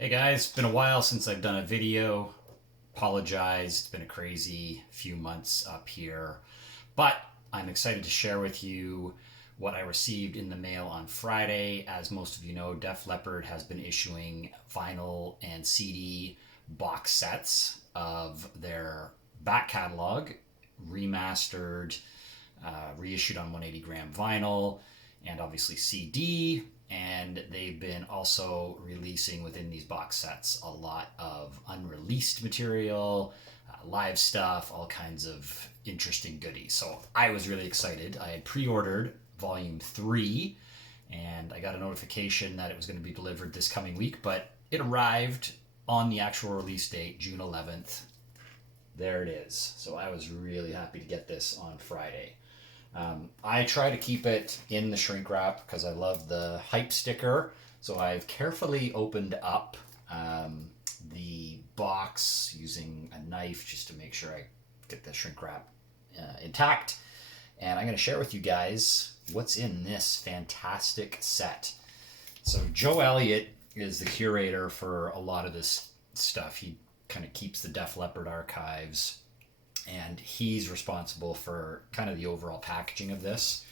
Hey guys, it's been a while since I've done a video. Apologize, it's been a crazy few months up here. But I'm excited to share with you what I received in the mail on Friday. As most of you know, Def Leppard has been issuing vinyl and CD box sets of their back catalog, remastered, reissued on 180 gram vinyl, and obviously CD. And they've been also releasing within these box sets a lot of unreleased material, live stuff, all kinds of interesting goodies. So I was really excited. I had pre-ordered volume 3 and I got a notification that it was going to be delivered this coming week, but it arrived on the actual release date, June 11th. There it is. So I was really happy to get this on Friday. I try to keep it in the shrink wrap because I love the hype sticker. So I've carefully opened up the box using a knife just to make sure I get the shrink wrap intact. And I'm going to share with you guys what's in this fantastic set. So Joe Elliott is the curator for a lot of this stuff. He kind of keeps the Def Leppard archives, and he's responsible for kind of the overall packaging of this.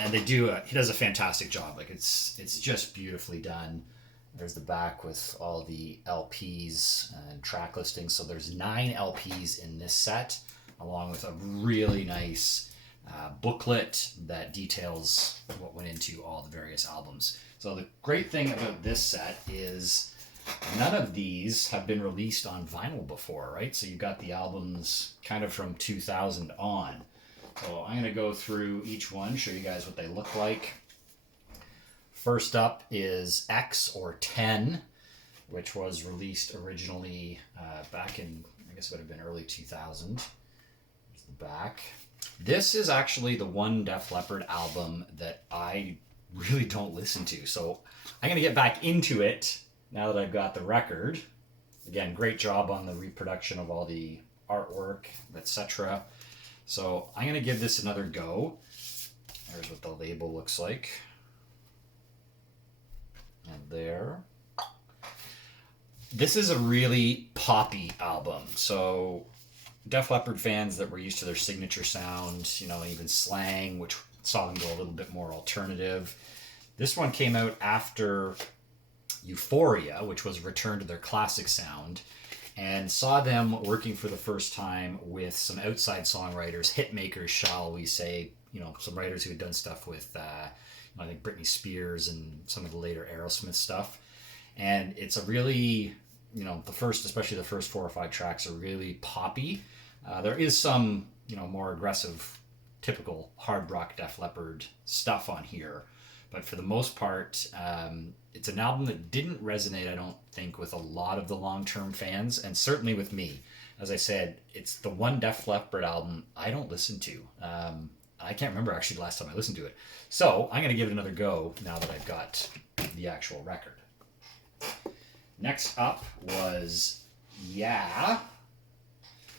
And he does a fantastic job. Like it's just beautifully done. There's the back with all the LPs and track listings. So there's 9 LPs in this set, along with a really nice booklet that details what went into all the various albums. So the great thing about this set is none of these have been released on vinyl before, right? So you've got the albums kind of from 2000 on. So I'm going to go through each one, show you guys what they look like. First up is X or 10, which was released originally back in, I guess it would have been early 2000. There's the back. This is actually the one Def Leppard album that I really don't listen to. So I'm going to get back into it now that I've got the record. Again, great job on the reproduction of all the artwork, etc. So I'm going to give this another go. There's what the label looks like. And there. This is a really poppy album. So Def Leppard fans that were used to their signature sound, even slang, which saw them go a little bit more alternative. This one came out after Euphoria, which was a return to their classic sound, and saw them working for the first time with some outside songwriters, hit makers, shall we say, some writers who had done stuff with, I think Britney Spears and some of the later Aerosmith stuff. And it's a really, especially the first 4 or 5 tracks are really poppy. There is some, more aggressive, typical hard rock Def Leppard stuff on here. But for the most part, it's an album that didn't resonate, I don't think, with a lot of the long-term fans, and certainly with me. As I said, it's the one Def Leppard album I don't listen to. I can't remember actually the last time I listened to it. So I'm going to give it another go now that I've got the actual record. Next up was Yeah,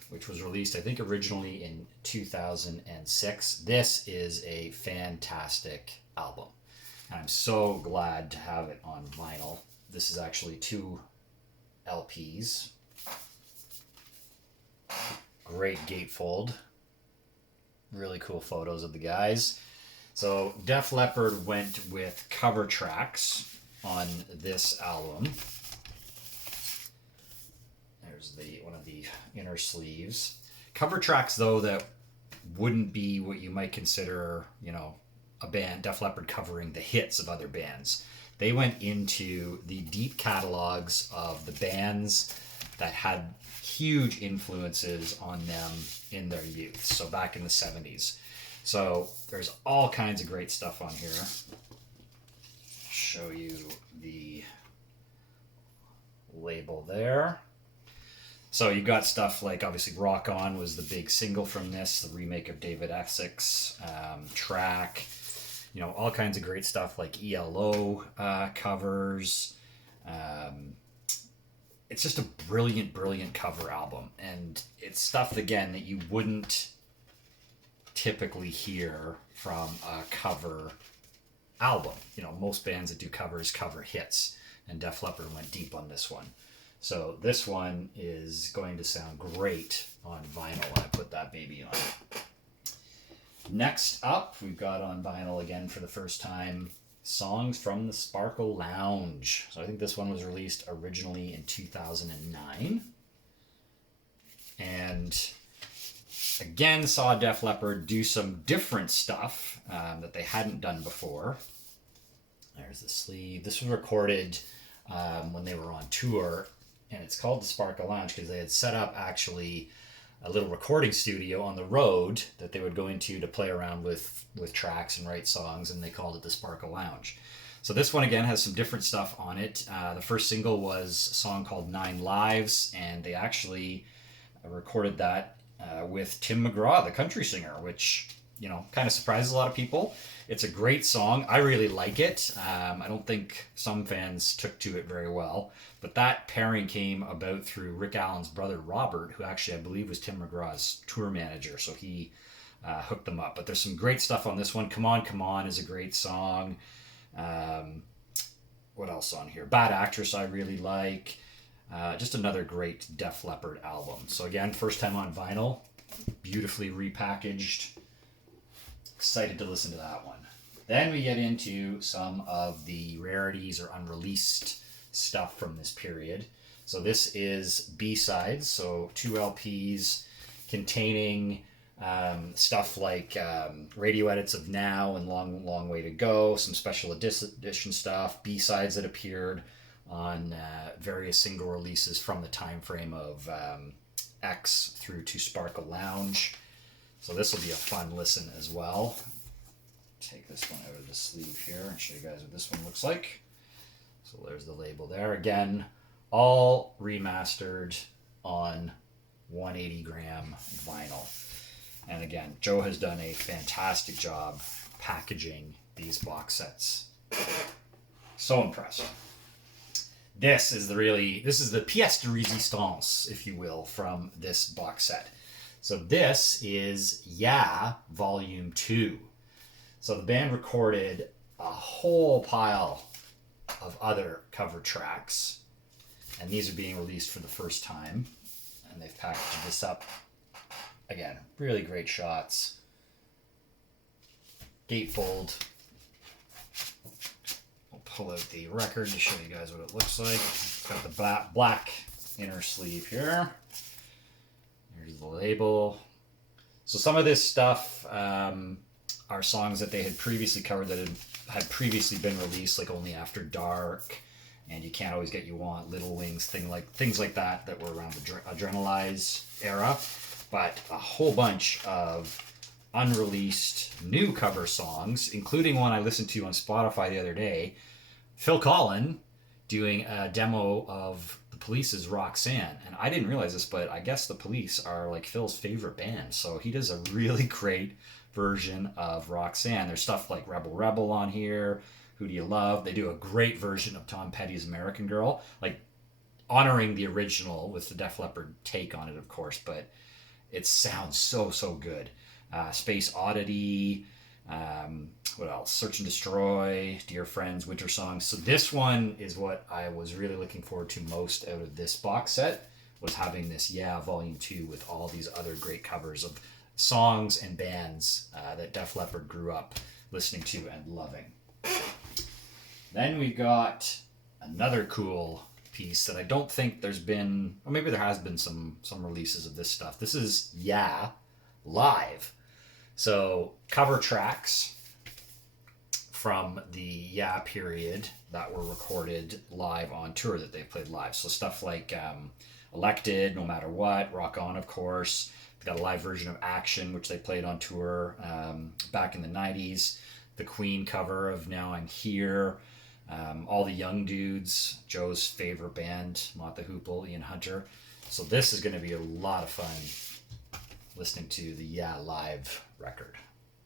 which was released, I think, originally in 2006. This is a fantastic album. I'm so glad to have it on vinyl. This is actually 2 LPs. Great gatefold. Really cool photos of the guys. So Def Leppard went with cover tracks on this album. There's one of the inner sleeves. Cover tracks, though, that wouldn't be what you might consider, a band, Def Leppard covering the hits of other bands. They went into the deep catalogs of the bands that had huge influences on them in their youth. So back in the 70s. So there's all kinds of great stuff on here. Show you the label there. So you've got stuff like, obviously, Rock On was the big single from this, the remake of David Essex track. All kinds of great stuff like ELO covers. It's just a brilliant, brilliant cover album. And it's stuff, again, that you wouldn't typically hear from a cover album. Most bands that do covers cover hits. and Def Leppard went deep on this one. So this one is going to sound great on vinyl when I put that baby on. Next up, we've got on vinyl again for the first time, songs from the Sparkle Lounge. So I think this one was released originally in 2009. And again, saw Def Leppard do some different stuff that they hadn't done before. There's the sleeve. This was recorded when they were on tour, and it's called the Sparkle Lounge because they had set up actually a little recording studio on the road that they would go into to play around with tracks and write songs, and they called it the Sparkle Lounge. So this one again has some different stuff on it. The first single was a song called 9 Lives, and they actually recorded that with Tim McGraw, the country singer, which, you know, kind of surprises a lot of people. It's a great song. I really like it. I don't think some fans took to it very well, but that pairing came about through Rick Allen's brother Robert, who actually I believe was Tim McGraw's tour manager, so he hooked them up. But there's some great stuff on this one. Come On, Come On is a great song. What else on here? Bad Actress I really like. Just another great Def Leppard album. So again, first time on vinyl, beautifully repackaged. Excited to listen to that one. Then we get into some of the rarities or unreleased stuff from this period. So this is B-sides, so 2 LPs containing stuff like radio edits of Now and Long, Long Way to Go, some special edition stuff, B-sides that appeared on various single releases from the time frame of X through to Sparkle Lounge. So this will be a fun listen as well. Take this one out of the sleeve here and show you guys what this one looks like. So there's the label there. Again, all remastered on 180 gram vinyl. And again, Joe has done a fantastic job packaging these box sets. So impressed. This is the pièce de résistance, if you will, from this box set. So this is Yeah Volume 2. So the band recorded a whole pile of other cover tracks, and these are being released for the first time, and they've packaged this up. Again, really great shots. Gatefold. We'll pull out the record to show you guys what it looks like. It's got the black inner sleeve here. Here's the label. So some of this stuff are songs that they had previously covered that had previously been released, like Only After Dark, and You Can't Always Get You Want, Little Wings, things like that were around the Adrenalize era. But a whole bunch of unreleased new cover songs, including one I listened to on Spotify the other day, Phil Collin doing a demo of The Police's Roxanne. And I didn't realize this, but I guess The Police are like Phil's favorite band. So he does a really great version of Roxanne. There's stuff like Rebel Rebel on here, Who Do You Love? They do a great version of Tom Petty's American Girl, like honoring the original with the Def Leppard take on it, of course, but it sounds so good. Space Oddity, what else? Search and Destroy, Dear Friends, Winter Songs. So this one is what I was really looking forward to most out of this box set, was having this Volume 2 with all these other great covers of songs and bands that Def Leppard grew up listening to and loving. Then we've got another cool piece that I don't think there's been, or maybe there has been some releases of this stuff. This is live. So cover tracks from the period that were recorded live on tour that they played live. So stuff like Elected, No Matter What, Rock On, of course. They got a live version of Action, which they played on tour back in the 90s. The Queen cover of Now I'm Here. All the Young Dudes, Joe's favorite band, Mott the Hoople, Ian Hunter. So this is going to be a lot of fun listening to the live record.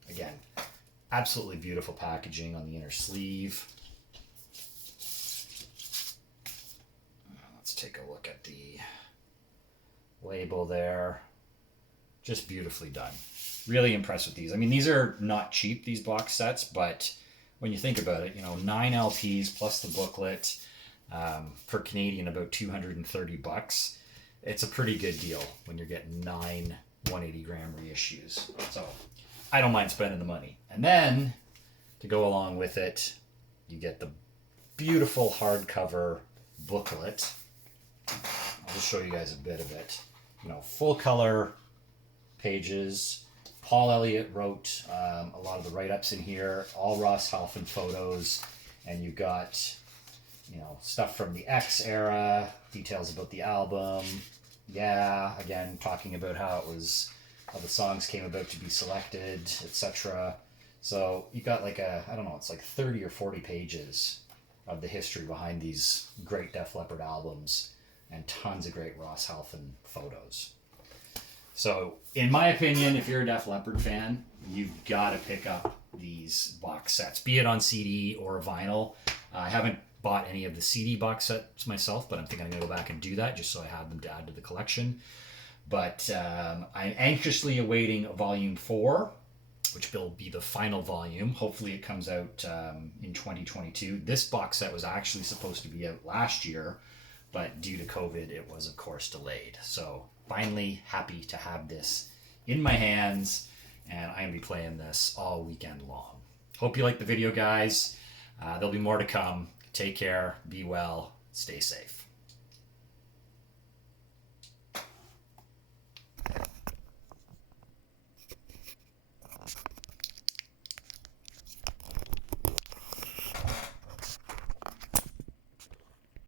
Again, absolutely beautiful packaging on the inner sleeve. Let's take a look at the label there. Just beautifully done. Really impressed with these. I mean, these are not cheap, these box sets, but when you think about it, 9 LPs plus the booklet, For Canadian, about $230. It's a pretty good deal when you're getting 9 180-gram reissues. So I don't mind spending the money. And then to go along with it, you get the beautiful hardcover booklet. I'll just show you guys a bit of it. You know, full color pages. Paul Elliott wrote a lot of the write-ups in here, all Ross Halfin photos, and you've got, you know, stuff from the X era, details about the album. Yeah, again, talking about how the songs came about to be selected, etc. So you got like I don't know, it's like 30 or 40 pages of the history behind these great Def Leppard albums, and tons of great Ross Halfin photos. So, in my opinion, if you're a Def Leppard fan, you've got to pick up these box sets, be it on CD or vinyl. I haven't bought any of the CD box sets myself, but I'm thinking I'm going to go back and do that just so I have them to add to the collection. But I'm anxiously awaiting Volume 4, which will be the final volume. Hopefully it comes out in 2022. This box set was actually supposed to be out last year, but due to COVID, it was, of course, delayed. So finally happy to have this in my hands, and I'm going to be playing this all weekend long. Hope you like the video, guys. There'll be more to come. Take care, be well, stay safe.